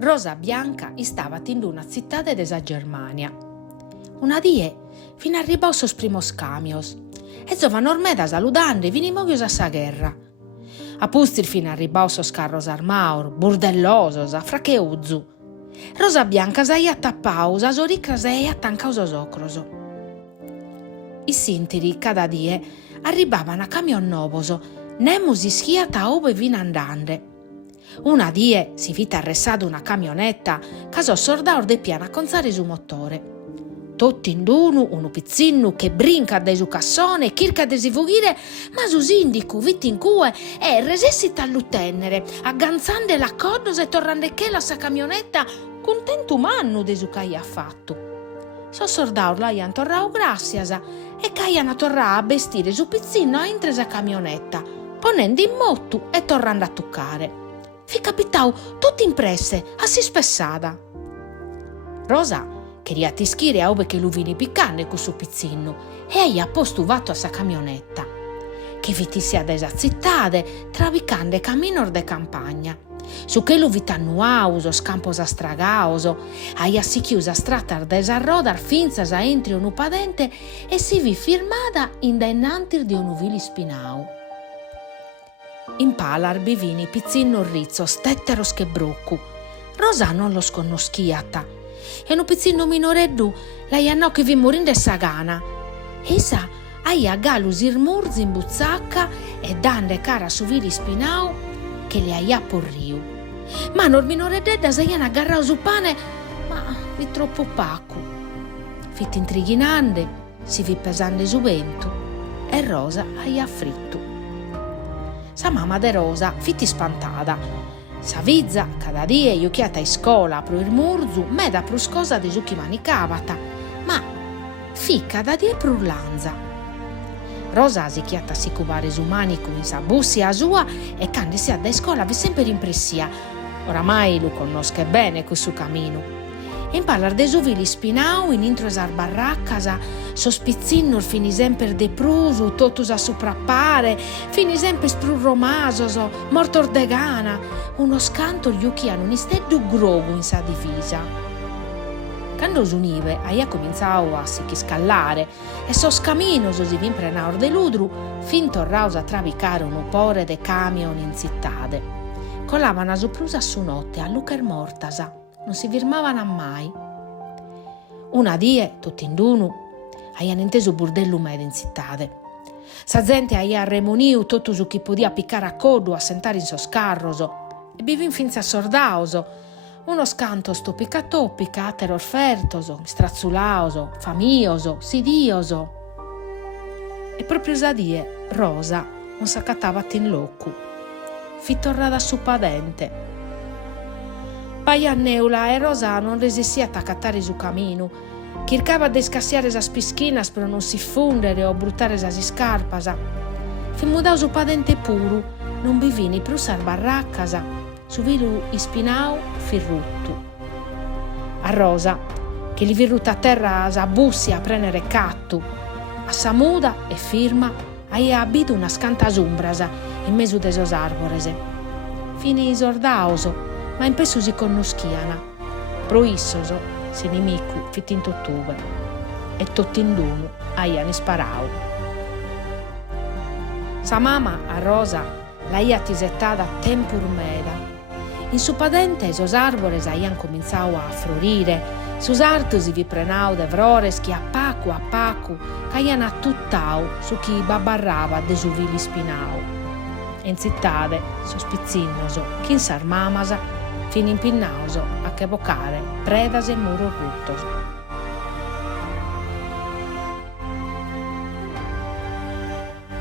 Rosa Bianca stava in una città della Germania. Una die, fin arribò sos primos camios, e zovan ormeda saludando e vinimoglios a sa guerra. A pustir fin arribò sos carros armaur, burdellosos, a fracheuzzu. Rosa Bianca s'aia tappaus, a soricras e attancaus os ocros. I sintiri, cada die, arribavan a camion novos, nemus ischiata ove vin andande. Una die si vit arressada una camionetta, caso sordaur de piana a conzare su motore. Tutti in d'unu, unu pizzinnu che brinca de su cassone, chirca de si fughire, ma su sindicu, vit in cue, e resessi tall'utennere, agganzande la cordos e torrande che la sa camionetta, contento mannu de su che ha fatto. So sordaur l'aian torrau grassias, e c'aian torrà a bestire su pizzinno intre sa camionetta, ponendo in mottu e torrando a toccare. Fi capitau tutti impresse, a si spessada. Rosa queria tischire a ove che l'uvini piccante con su pizzinno e aia postuvato a sa camionetta, che vitissi ad esa zittade, travicande caminor de campagna. Su che l'uvitannuauso, scampos astragauso, aia si chiusa strattar desa rodar finzas a entri unu padente e si vi firmada in dennantir di un'uvili spinau. In palar bivini pizzinno rizzo, stetteros che bruccu. Rosa non lo sconnoschiata. E un pizzinno minoreddu l'aiannò che vi morinde sa gana. Esa aia galus irmurzi in buzzacca e dande cara su vili spinau che le aia porriu. Ma non minorededda s'aian aggarrau su pane, ma vi troppo pacu. Fit intrighinande, si vi pesande su vento e Rosa aia frittu. Sa mamma de Rosa fitti spantada. Sa vizza, cada die iuchiata in scola pro il murzu, meda prus cosa de su chi manicavata, ma fi cada die prurlanza. Rosa si chiata si cuvare su manicu in sa bussia sua e cande si da scola vi sempre impressia. Oramai lo conosche bene questo cammino. In parlar de su vili spinau in intro esar barraccasa, sospizzinnur fini sempre de prusu, totus a soprappare, fini sempre sprur romasoso, mortor de gana, uno scanto gli occhiano un isteddu grogu in sa divisa. Quando s'unive, aia cominciau a si scallare, e sos caminos si vin prenaur de ludru, fin torraus a travicare un upore de camion in zittade. Collavano a su prusa su notte, a lucer mortasa. Non si firmavano mai. Una die, tutti in d'unu, aian inteso burdellu med in zittade. Sa gente aia remoniu tutto su chi podia piccare a codu a sentare in sos carroso e bivin finza sordauso, uno scanto stoppica toppica, aterorfertoso, strazzulauso, famioso, sidioso. E proprio sa die, Rosa non s'accattava in locu. Fi torrada su padente. Paia neula e Rosa non resistia a cattare su camino. Chircava de scassiare sa spischinas per non si fundere o bruttare sa si scarpasa. Fi mudau su padente puru, non bivini più sar barraccasa, su vilu ispinau fi ruttu. A Rosa, che li virruta a terra sa bussia a prendere cattu, a sa muda e firma, aia abitu una scanta sumbrasa in mezzo de sos arborese. Fini sordauso, ma in pesso si connoschiana. Pro issoso, si nimicu fit in tottube, e tutti in d'unu aian sparau. Sa mamma a Rosa l'aia tisettada tempur meda. In su padente sos arbores aian cominciau a florire, sus artus vi prenau de vrores chi a pacu, c'aian attuttau su chi babbarrava de su vili spinau. In zittade, sospizzinnoso, chi in sarmamasa, fin impinnauso a che vocare predas e muro ruttos.